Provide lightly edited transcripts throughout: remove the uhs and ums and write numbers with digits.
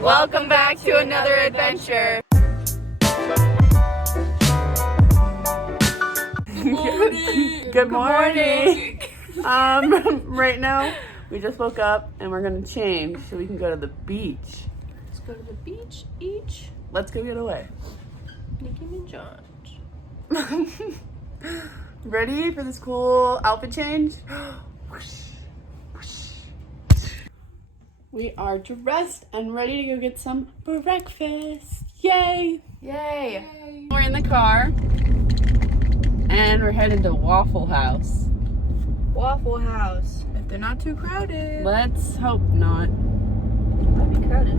Welcome back to another adventure. Good morning. Right now we just woke up and we're gonna change so we can go to the beach. Let's go to the beach each. Let's go get away. Nicki Minaj. Ready for this cool outfit change? We are dressed and ready to go get some breakfast. Yay! Yay! We're in the car and we're headed to Waffle House. Waffle House. If they're not too crowded. Let's hope not. Might be crowded.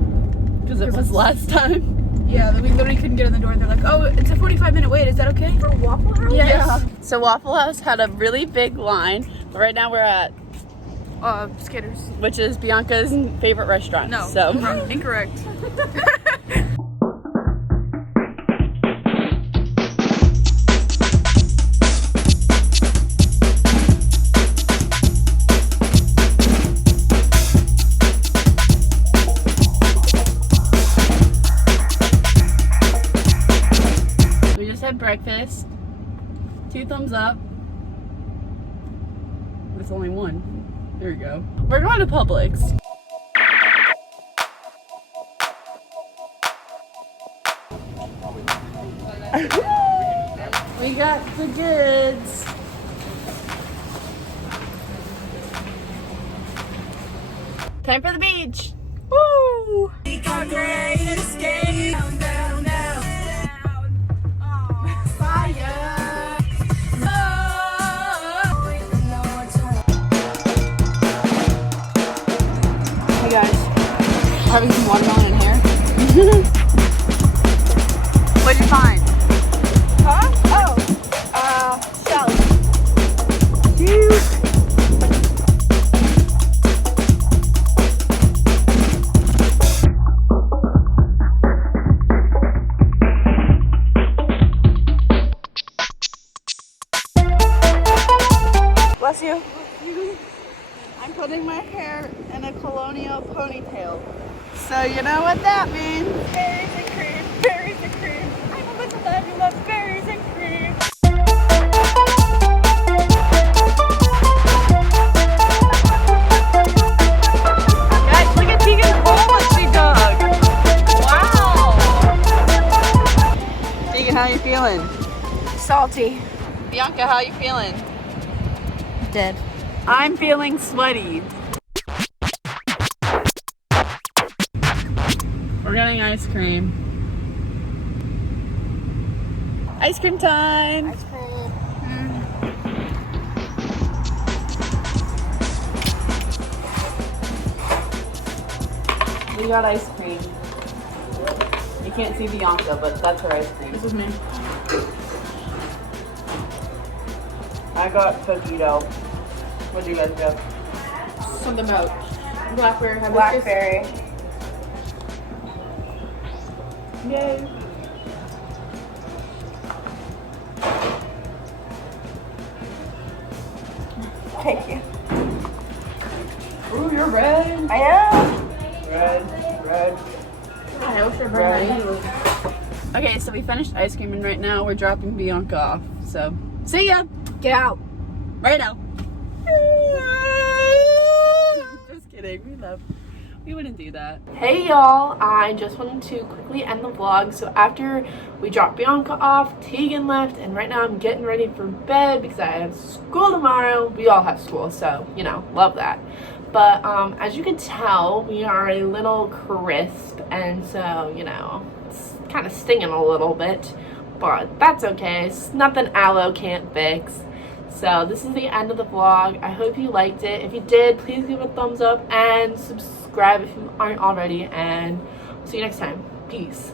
Because it was last time. Yeah, we literally couldn't get in the door. They're like, oh, it's a 45-minute wait. Is that okay? For Waffle House? Yes. Yeah. So Waffle House had a really big line, but right now we're at Skitters. which is Bianca's favorite restaurant. No, so wrong. Incorrect. we just had breakfast. 2 thumbs up. It's only 1. There we go. We're going to Publix. We got the goods. Time for the beach. Woo! Hey guys, having some watermelon in here. What'd you find? Huh? Oh. Shells. Bless you. I'm putting my hair in a colonial ponytail. So you know what that means. Berries and cream. Berries and cream. I'm a little lad who loves berries and cream. Guys, look at Tegan's hole that she dug. Wow. Tegan, how you feeling? Salty. Bianca, how you feeling? Dead. I'm feeling sweaty. We're getting ice cream. Ice cream time! Ice cream. We got ice cream. You can't see Bianca, but that's her ice cream. This is me. I got cookie dough. What do you guys get? Something about blackberry. Blackberry. Yay. Thank you. Ooh, you're red. I am. Red. I wish I Right. Okay, so we finished ice cream and right now we're dropping Bianca off. So, see ya! Get out. Right now. Just kidding, we wouldn't do that. Hey y'all, I just wanted to quickly end the vlog. So after we dropped Bianca off, Tegan left, and right now I'm getting ready for bed because I have school tomorrow. We all have school, so, you know, love that. But as you can tell, we are a little crisp, and so, you know, it's kind of stinging a little bit, but that's okay. It's nothing aloe can't fix. So this is the end of the vlog. I hope you liked it. If you did, please give it a thumbs up and subscribe if you aren't already, and see you next time. Peace.